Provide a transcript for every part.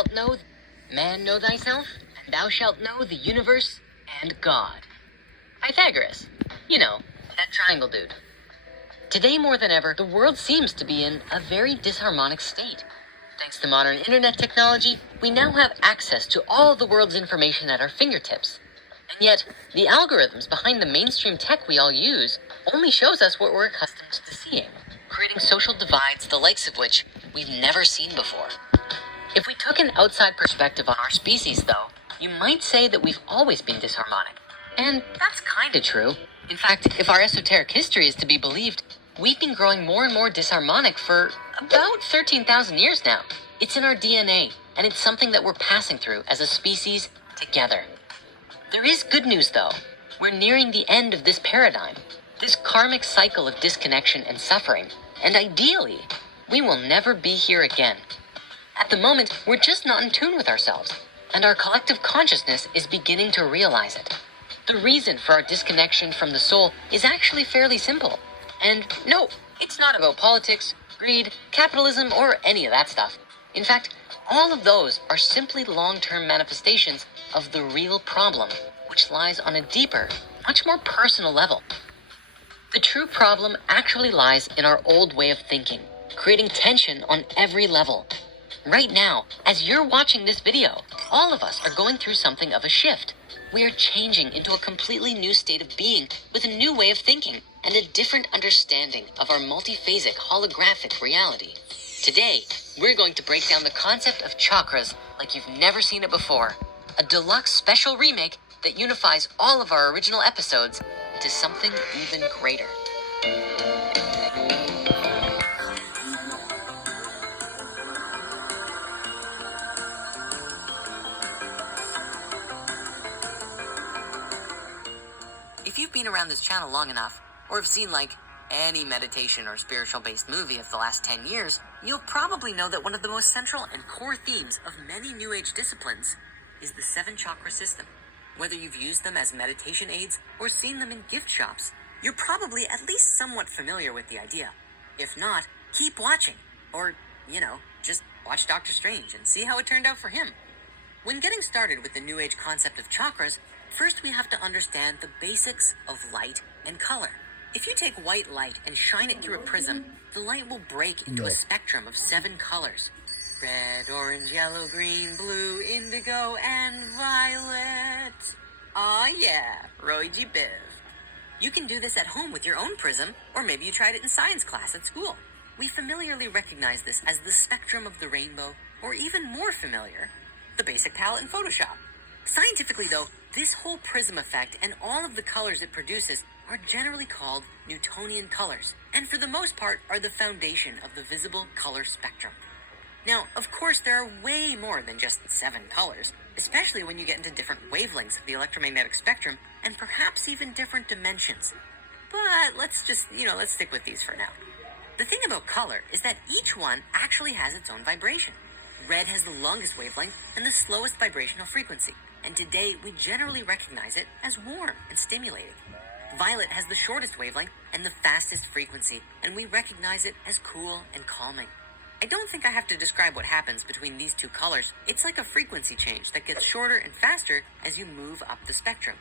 shalt know man know thyself, and thou shalt know the universe and God. Pythagoras. You know, that triangle dude. Today more than ever, the world seems to be in a very disharmonic state. Thanks to modern internet technology, we now have access to all of the world's information at our fingertips. And yet, the algorithms behind the mainstream tech we all use only shows us what we're accustomed to seeing, creating social divides the likes of which we've never seen before. If we took an outside perspective on our species, though, you might say that we've always been disharmonic. And that's kinda true. In fact, if our esoteric history is to be believed, we've been growing more and more disharmonic for about 13,000 years now. It's in our DNA, and it's something that we're passing through as a species together. There is good news, though. We're nearing the end of this paradigm, this karmic cycle of disconnection and suffering, and ideally, we will never be here again. At the moment, we're just not in tune with ourselves, and our collective consciousness is beginning to realize it. The reason for our disconnection from the soul is actually fairly simple. And no, it's not about politics, greed, capitalism, or any of that stuff. In fact, all of those are simply long-term manifestations of the real problem, which lies on a deeper, much more personal level. The true problem actually lies in our old way of thinking, creating tension on every level. Right now, as you're watching this video, all of us are going through something of a shift. We are changing into a completely new state of being with a new way of thinking and a different understanding of our multiphasic holographic reality. Today, we're going to break down the concept of chakras like you've never seen it before. A deluxe special remake that unifies all of our original episodes into something even greater. If you've been around this channel long enough, or have seen like any meditation or spiritual-based movie of the last 10 years, you'll probably know that one of the most central and core themes of many New Age disciplines is the 7 chakra system. Whether you've used them as meditation aids or seen them in gift shops, you're probably at least somewhat familiar with the idea. If not, keep watching. Or, just watch Doctor Strange and see how it turned out for him. When getting started with the New Age concept of chakras, first we have to understand the basics of light and color. If you take white light and shine it through a prism, the light will break into a spectrum of 7 colors. Red, orange, yellow, green, blue, indigo, and violet. Aw yeah, Roy G. Biv. You can do this at home with your own prism, or maybe you tried it in science class at school. We familiarly recognize this as the spectrum of the rainbow, or even more familiar, the basic palette in Photoshop. Scientifically though, this whole prism effect and all of the colors it produces are generally called Newtonian colors, and for the most part are the foundation of the visible color spectrum. Now, of course, there are way more than just 7 colors, especially when you get into different wavelengths of the electromagnetic spectrum, and perhaps even different dimensions. But let's stick with these for now. The thing about color is that each one actually has its own vibration. Red has the longest wavelength and the slowest vibrational frequency, and today we generally recognize it as warm and stimulating. Violet has the shortest wavelength and the fastest frequency, and we recognize it as cool and calming. I don't think I have to describe what happens between these two colors. It's like a frequency change that gets shorter and faster as you move up the spectrum.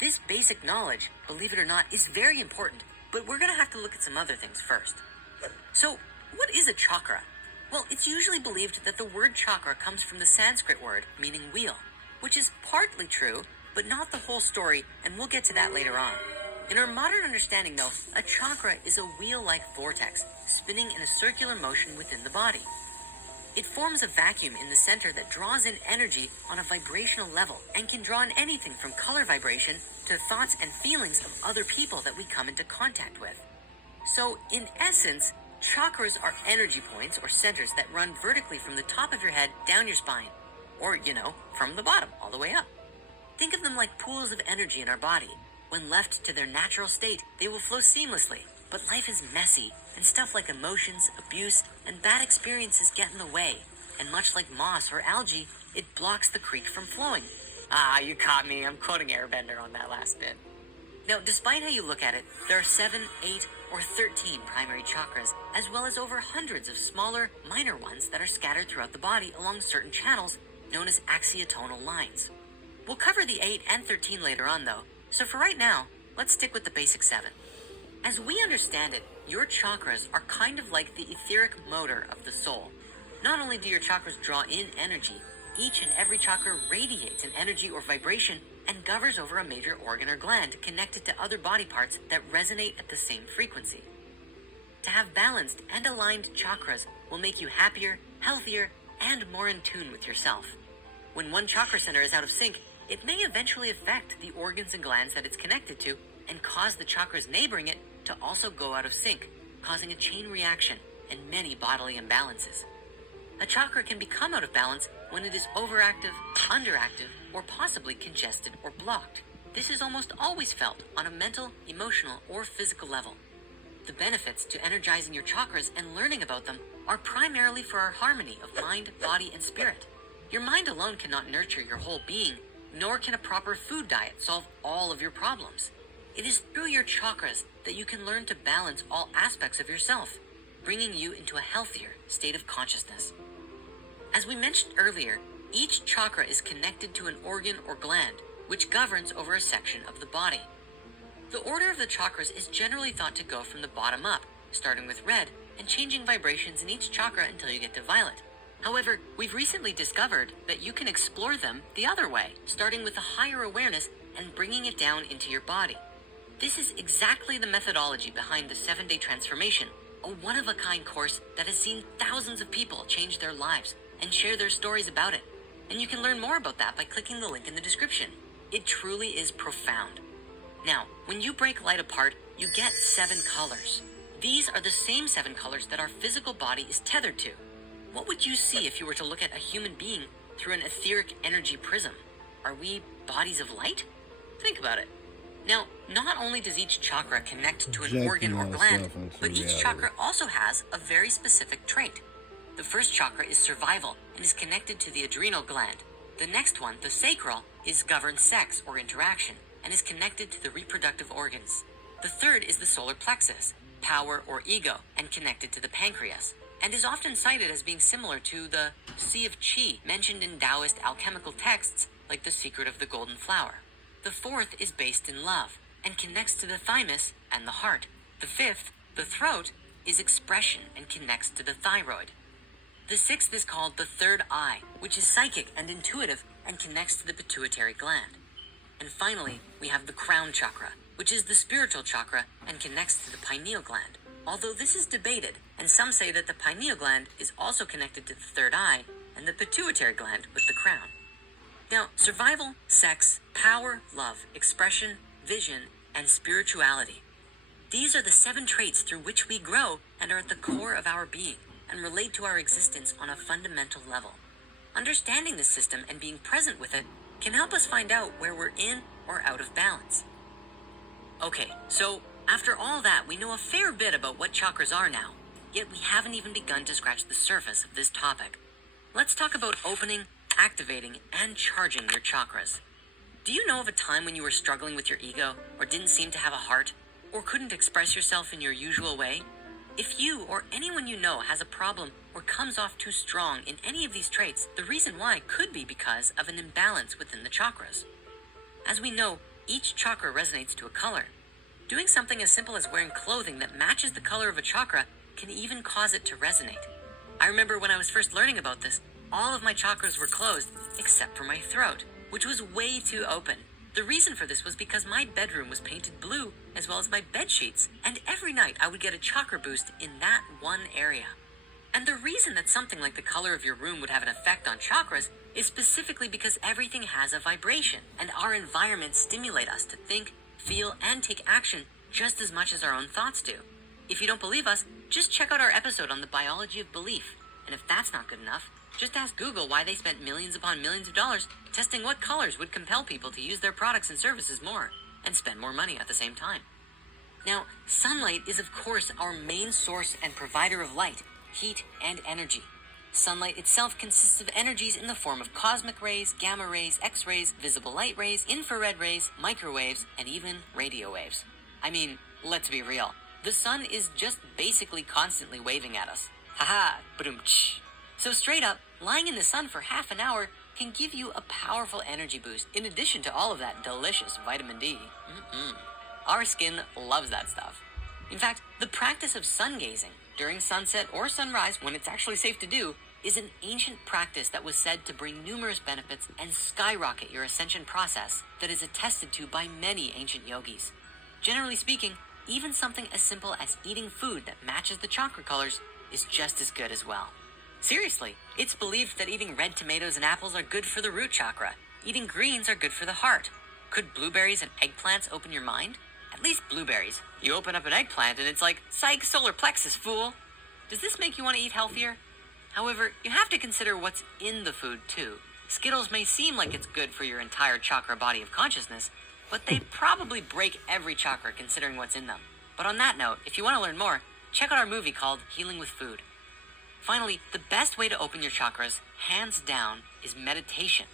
This basic knowledge, believe it or not, is very important, but we're going to have to look at some other things first. So, what is a chakra? Well, it's usually believed that the word chakra comes from the Sanskrit word meaning wheel, which is partly true, but not the whole story, and we'll get to that later on. In our modern understanding, though, a chakra is a wheel-like vortex spinning in a circular motion within the body. It forms a vacuum in the center that draws in energy on a vibrational level and can draw in anything from color vibration to thoughts and feelings of other people that we come into contact with. So, in essence, chakras are energy points or centers that run vertically from the top of your head down your spine, or, from the bottom all the way up. Think of them like pools of energy in our body. When left to their natural state, they will flow seamlessly. But life is messy, and stuff like emotions, abuse, and bad experiences get in the way. And much like moss or algae, it blocks the creek from flowing. Ah, you caught me. I'm quoting Airbender on that last bit. Now, despite how you look at it, there are 7, 8, or 13 primary chakras, as well as over hundreds of smaller, minor ones that are scattered throughout the body along certain channels known as axiotonal lines. We'll cover the 8 and 13 later on though, so for right now, let's stick with the basic 7. As we understand it, your chakras are kind of like the etheric motor of the soul. Not only do your chakras draw in energy, each and every chakra radiates an energy or vibration and governs over a major organ or gland connected to other body parts that resonate at the same frequency. To have balanced and aligned chakras will make you happier, healthier, and more in tune with yourself. When one chakra center is out of sync, it may eventually affect the organs and glands that it's connected to and cause the chakras neighboring it to also go out of sync, causing a chain reaction and many bodily imbalances. A chakra can become out of balance when it is overactive, underactive, or possibly congested or blocked. This is almost always felt on a mental, emotional, or physical level. The benefits to energizing your chakras and learning about them are primarily for our harmony of mind, body, and spirit. Your mind alone cannot nurture your whole being, nor can a proper food diet solve all of your problems. It is through your chakras that you can learn to balance all aspects of yourself, bringing you into a healthier state of consciousness. As we mentioned earlier, each chakra is connected to an organ or gland, which governs over a section of the body. The order of the chakras is generally thought to go from the bottom up, starting with red and changing vibrations in each chakra until you get to violet. However, we've recently discovered that you can explore them the other way, starting with a higher awareness and bringing it down into your body. This is exactly the methodology behind the 7-day transformation, a one-of-a-kind course that has seen thousands of people change their lives and share their stories about it. And you can learn more about that by clicking the link in the description. It truly is profound. Now, when you break light apart, you get 7 colors. These are the same 7 colors that our physical body is tethered to. What would you see if you were to look at a human being through an etheric energy prism? Are we bodies of light? Think about it. Now, not only does each chakra connect to an organ or gland, but each chakra also has a very specific trait. The first chakra is survival and is connected to the adrenal gland. The next one, the sacral, is governs sex or interaction and is connected to the reproductive organs. The third is the solar plexus, power or ego, and connected to the pancreas, and is often cited as being similar to the Sea of Qi mentioned in Taoist alchemical texts like The Secret of the Golden Flower. The fourth is based in love and connects to the thymus and the heart. The fifth, the throat, is expression and connects to the thyroid. The sixth is called the third eye, which is psychic and intuitive and connects to the pituitary gland. And finally, we have the crown chakra, which is the spiritual chakra and connects to the pineal gland. Although this is debated, and some say that the pineal gland is also connected to the third eye and the pituitary gland with the crown. Now, survival, sex, power, love, expression, vision, and spirituality. These are the 7 traits through which we grow and are at the core of our being and relate to our existence on a fundamental level. Understanding this system and being present with it can help us find out where we're in or out of balance. Okay, so after all that, we know a fair bit about what chakras are now, yet we haven't even begun to scratch the surface of this topic. Let's talk about opening, activating, and charging your chakras. Do you know of a time when you were struggling with your ego, or didn't seem to have a heart, or couldn't express yourself in your usual way? If you or anyone you know has a problem or comes off too strong in any of these traits, the reason why could be because of an imbalance within the chakras. As we know, each chakra resonates to a color. Doing something as simple as wearing clothing that matches the color of a chakra can even cause it to resonate. I remember when I was first learning about this, all of my chakras were closed except for my throat, which was way too open. The reason for this was because my bedroom was painted blue, as well as my bed sheets, and every night I would get a chakra boost in that one area. And the reason that something like the color of your room would have an effect on chakras is specifically because everything has a vibration, and our environment stimulate us to think, feel, and take action just as much as our own thoughts do. If you don't believe us, just check out our episode on the biology of belief. And if that's not good enough, just ask Google why they spent millions upon millions of dollars testing what colors would compel people to use their products and services more, and spend more money at the same time. Now, sunlight is of course our main source and provider of light, heat, and energy. Sunlight itself consists of energies in the form of cosmic rays, gamma rays, X-rays, visible light rays, infrared rays, microwaves, and even radio waves. I mean, let's be real. The sun is just basically constantly waving at us. Haha, ba-dum-tsh. So straight up, lying in the sun for half an hour can give you a powerful energy boost in addition to all of that delicious vitamin D. Our skin loves that stuff. In fact, the practice of sun gazing during sunset or sunrise, when it's actually safe to do, is an ancient practice that was said to bring numerous benefits and skyrocket your ascension process that is attested to by many ancient yogis. Generally speaking, even something as simple as eating food that matches the chakra colors is just as good as well. Seriously, it's believed that eating red tomatoes and apples are good for the root chakra. Eating greens are good for the heart. Could blueberries and eggplants open your mind? At least blueberries. You open up an eggplant and it's like, psych, solar plexus, fool. Does this make you want to eat healthier? However, you have to consider what's in the food too. Skittles may seem like it's good for your entire chakra body of consciousness, but they probably break every chakra considering what's in them. But on that note, if you want to learn more, check out our movie called Healing with Food. Finally, the best way to open your chakras, hands down, is meditation.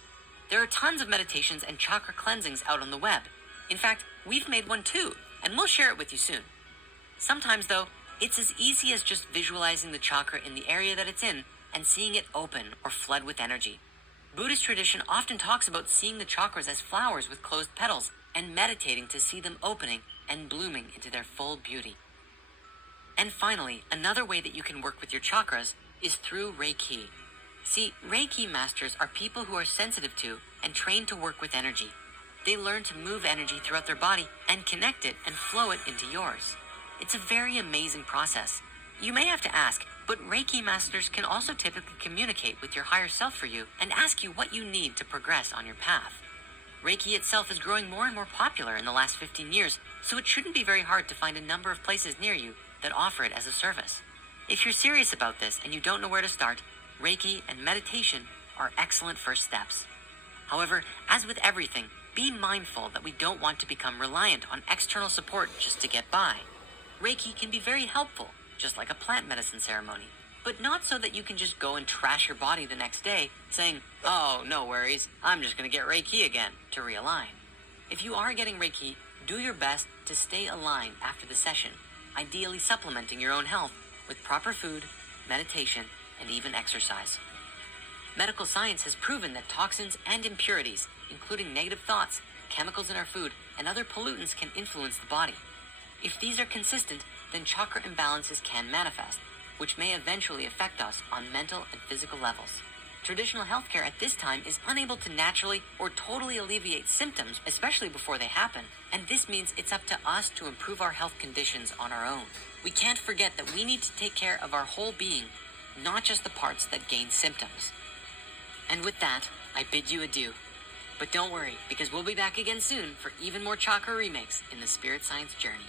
There are tons of meditations and chakra cleansings out on the web. In fact, we've made one too, and we'll share it with you soon. Sometimes, though, it's as easy as just visualizing the chakra in the area that it's in and seeing it open or flood with energy. Buddhist tradition often talks about seeing the chakras as flowers with closed petals and meditating to see them opening and blooming into their full beauty. And finally, another way that you can work with your chakras is through Reiki. See, Reiki masters are people who are sensitive to and trained to work with energy. They learn to move energy throughout their body and connect it and flow it into yours. It's a very amazing process. You may have to ask, but Reiki masters can also typically communicate with your higher self for you and ask you what you need to progress on your path. Reiki itself is growing more and more popular in the last 15 years, so it shouldn't be very hard to find a number of places near you that offer it as a service. If you're serious about this and you don't know where to start, Reiki and meditation are excellent first steps. However, as with everything, be mindful that we don't want to become reliant on external support just to get by. Reiki can be very helpful, just like a plant medicine ceremony, but not so that you can just go and trash your body the next day saying, oh, no worries, I'm just going to get Reiki again, to realign. If you are getting Reiki, do your best to stay aligned after the session, ideally supplementing your own health with proper food, meditation, and even exercise. Medical science has proven that toxins and impurities, including negative thoughts, chemicals in our food, and other pollutants can influence the body. If these are consistent, then chakra imbalances can manifest, which may eventually affect us on mental and physical levels. Traditional healthcare at this time is unable to naturally or totally alleviate symptoms, especially before they happen, and this means it's up to us to improve our health conditions on our own. We can't forget that we need to take care of our whole being, not just the parts that gain symptoms. And with that, I bid you adieu. But don't worry, because we'll be back again soon for even more chakra remakes in the Spirit Science journey.